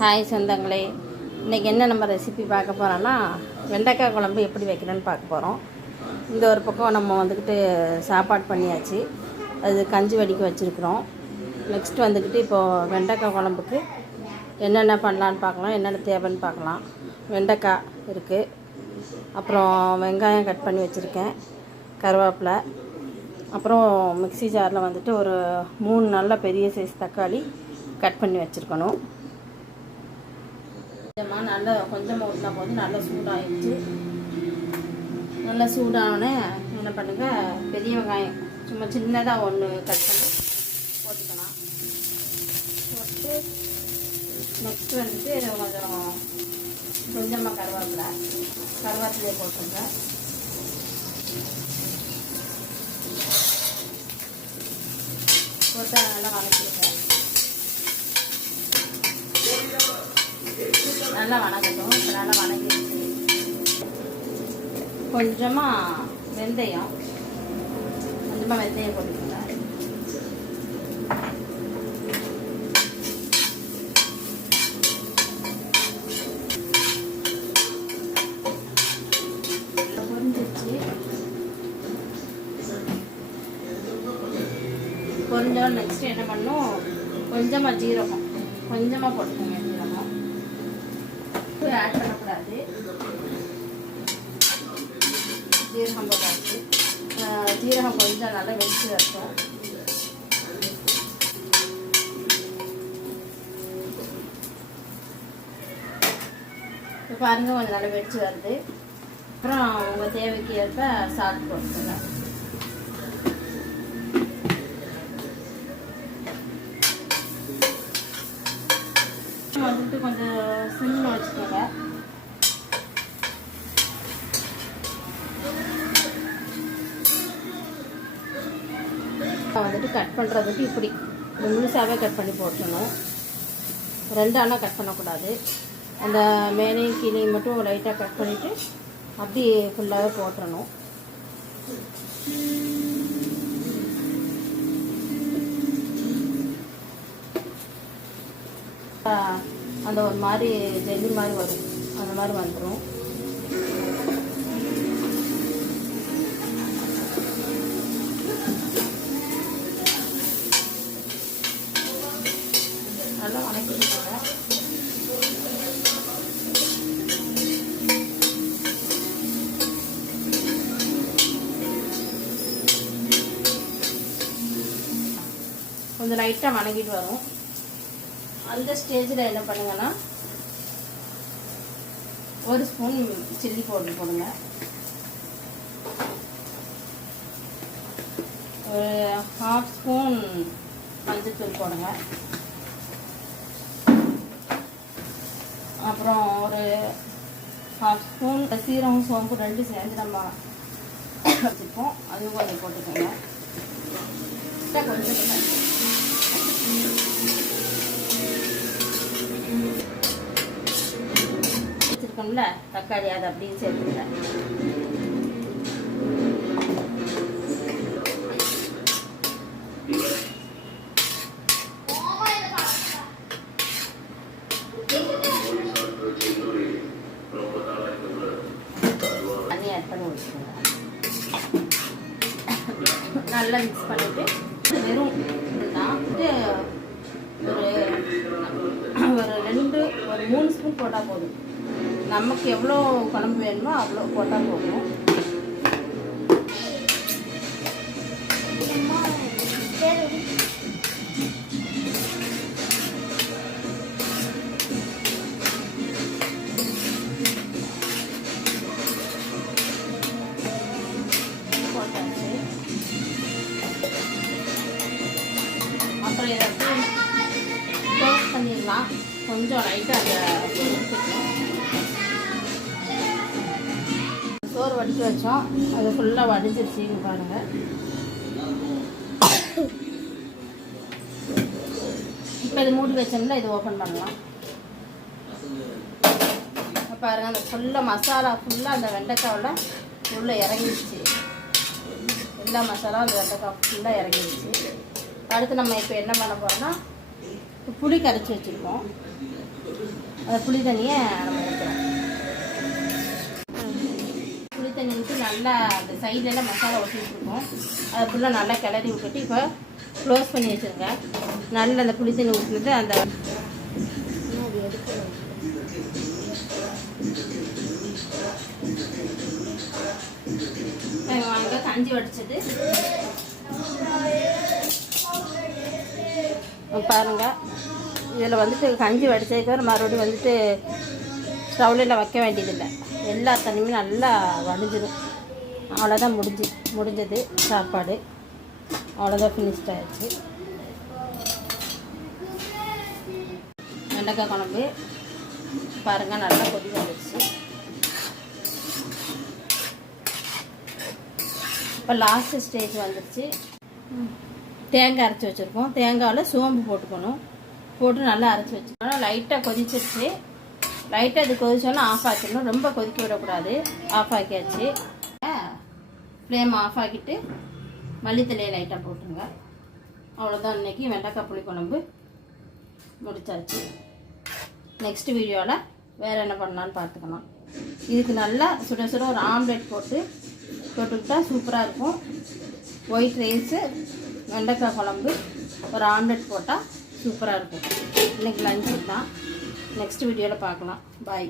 Hi சொந்தங்களே, இன்றைக்கி என்ன நம்ம ரெசிபி பார்க்க போகிறோன்னா வெண்டைக்காய் குழம்பு எப்படி வைக்கணும்னு பார்க்க போகிறோம். இந்த ஒரு பக்கம் நம்ம வந்துக்கிட்டு சாப்பாடு பண்ணியாச்சு, அது கஞ்சி வடிக்க வச்சுருக்குறோம். நெக்ஸ்ட் வந்துக்கிட்டு இப்போது வெண்டைக்காய் குழம்புக்கு என்னென்ன பண்ணலான்னு பார்க்கலாம், என்னென்ன தேவைன்னு பார்க்கலாம். வெண்டைக்காய் இருக்குது, அப்புறம் வெங்காயம் கட் பண்ணி வச்சுருக்கேன், கருவேப்பிலை, அப்புறம் மிக்ஸி ஜாரில் வந்துட்டு ஒரு 3 நல்ல பெரிய சைஸ் தக்காளி கட் பண்ணி வச்சுருக்கணும். கொஞ்சமாக ஊற்றினா போது நல்லா சூடாகிடுச்சு. நல்லா சூடானே என்ன பண்ணுங்கள், பெரிய வெங்காயம் சும்மா சின்னதாக ஒன்று கட் பண்ணி போட்டுக்கலாம். போட்டு நெக்ஸ்ட் வந்துட்டு கொஞ்சமாக கருவேப்பிலையை போட்டுருங்க. போட்டு நல்லா வதக்கிடுங்க. நல்லா வணங்கட்டும். இப்போ நல்லா வணங்கிடுச்சு. கொஞ்சமாக வெந்தயம் போட்டுக்கோங்க. பொரிஞ்சோம். நெக்ஸ்ட் என்ன பண்ணணும், கொஞ்சமாக ஜீரகம் கொஞ்சமாக போட்டுக்கோங்க. ஆட் பண்ணக்கூடாது, ஜீரகம் போட்டாச்சு. ஜீரகம் கொஞ்சம் நல்லா வெடிச்சு வரட்டும். இப்போ பாருங்க, கொஞ்சம் நல்லா வெடிச்சு வருது. அப்புறம் உங்கள் தேவைக்கு ஏற்ப சால்ட் போட்டுக்கோங்க. வந்துட்டு கொஞ்சம் சிம்மில் வச்சுக்கோங்க. வந்துட்டு கட் பண்ணுறதுக்கு இப்படி முழுசாகவே கட் பண்ணி போட்டுடணும். 2 அண்ணா கட் பண்ணக்கூடாது. அந்த மேலையும் கீழையும் மட்டும் லைட்டாக கட் பண்ணிவிட்டு அப்படி ஃபுல்லாகவே போட்டுடணும். அந்த ஒரு மாதிரி ஜெல்லி மாதிரி வரும், அந்த மாதிரி வந்துடும். நல்லா வணக்கிடுங்க. கொஞ்சம் லைட்டாக வணங்கிட்டு வரும். அந்த ஸ்டேஜில் என்ன பண்ணுங்கன்னா, 1 ஸ்பூன் சில்லி பவுடர் போடுங்க. ஒரு 1/2 ஸ்பூன் மஞ்சள்தூள் போடுங்க. அப்புறம் ஒரு 1/2 ஸ்பூன் சீரகம் சோம்பு 2 சேர்ந்து நம்ம வச்சுருப்போம், அதுவும் கொஞ்சம் போட்டுக்கோங்க. கொஞ்சம் வச்சுருக்கோம்ல தக்காளி, அதை அப்படியே சேர்த்துங்க. தண்ணி ஆட் பண்ணி வச்சுக்கோங்க. நல்லா மிக்ஸ் பண்ணிவிட்டு வெறும் ஒரு 3 ஸ்பூன் போட்டால் போதும். நமக்கு எவ்வளோ குழம்பு வேணுமோ அவ்வளோ போட்டால் போதும். போட்டாச்சு. அப்புறம் இதை க்ளோஸ் பண்ணிடலாம். கொஞ்சம் லைட்டாக அந்த சோறு வடித்து வச்சோம், அது ஃபுல்லாக வடிச்சிருச்சின்னு பாருங்கள். இப்போ இது மூடி வச்சோம்னா இது ஓப்பன் பண்ணலாம். பாருங்கள், அந்த ஃபுல்லாக மசாலா ஃபுல்லாக அந்த வெண்டைக்காவில் உள்ளே இறங்கிடுச்சு. எல்லா மசாலாவும் அந்த வெண்டைக்காய் ஃபுல்லாக இறங்கிடுச்சு. அடுத்து நம்ம இப்போ என்ன பண்ண போகிறோம்னா, புளி கரைச்சி வச்சுருக்கோம். அந்த புளி தண்ணியை நம்ம ஊற்றுறோம். புளி தண்ணி ஊற்றி நல்லா அந்த சைட்லலாம் மசாலா ஒட்டிகிட்ருக்கோம். அதை ஃபுல்லாக நல்லா கிளறி விட்டுட்டு இப்போ க்ளோஸ் பண்ணி வச்சுருங்க. நல்லா அந்த புளி தண்ணி ஊற்றிட்டு அந்த வாங்க கஞ்சி வடிச்சது பாருங்கள். இதில் வந்துட்டு கஞ்சி வடித்ததுக்கு மறுபடியும் வந்துட்டு ஸ்டவ்வில் வைக்க வேண்டியதில்லை. எல்லா தண்ணியுமே நல்லா வடிஞ்சிடும். அவ்வளோதான் முடிஞ்சது சாப்பாடு. அவ்வளோதான் ஃபினிஷ்ட் ஆகிடுச்சு. வெண்டைக்காய் குழம்பு பாருங்கள் நல்லா கொதி வந்துடுச்சு. இப்போ லாஸ்ட்டு ஸ்டேஜ் வந்துடுச்சு. தேங்காய் அரைச்சி வச்சுருக்கோம். தேங்காயில் சோம்பு போட்டுக்கணும். போட்டு நல்லா அரைச்சி வச்சுக்கணும். லைட்டாக கொதிச்சிருச்சு. லைட்டாக இது கொதிச்சோன்னா ஆஃப் ஆக்கிடணும். ரொம்ப கொதிக்க விடக்கூடாது. ஆஃப் ஆக்கியாச்சு. ஃப்ளேம் ஆஃப் ஆக்கிட்டு மல்லித்தலையை லைட்டாக போட்டுருங்க. அவ்வளோதான். இன்றைக்கி வெண்டைக்காய் புளிக்குழம்பு முடிச்சாச்சு. நெக்ஸ்ட் வீடியோவில் வேறு என்ன பண்ணலான்னு பார்த்துக்கலாம். இதுக்கு நல்லா சுட சுட ஒரு ஆம்லேட் போட்டுக்கிட்டா சூப்பராக இருக்கும். ஒயிட் ரைஸு வெண்டைக்காய் குழம்பு ஒரு ஆம்லேட் போட்டால் சூப்பராக இருக்கும். இன்றைக்கி லஞ்சு தான். நெக்ஸ்ட் வீடியோவில் பார்க்கலாம். பாய்.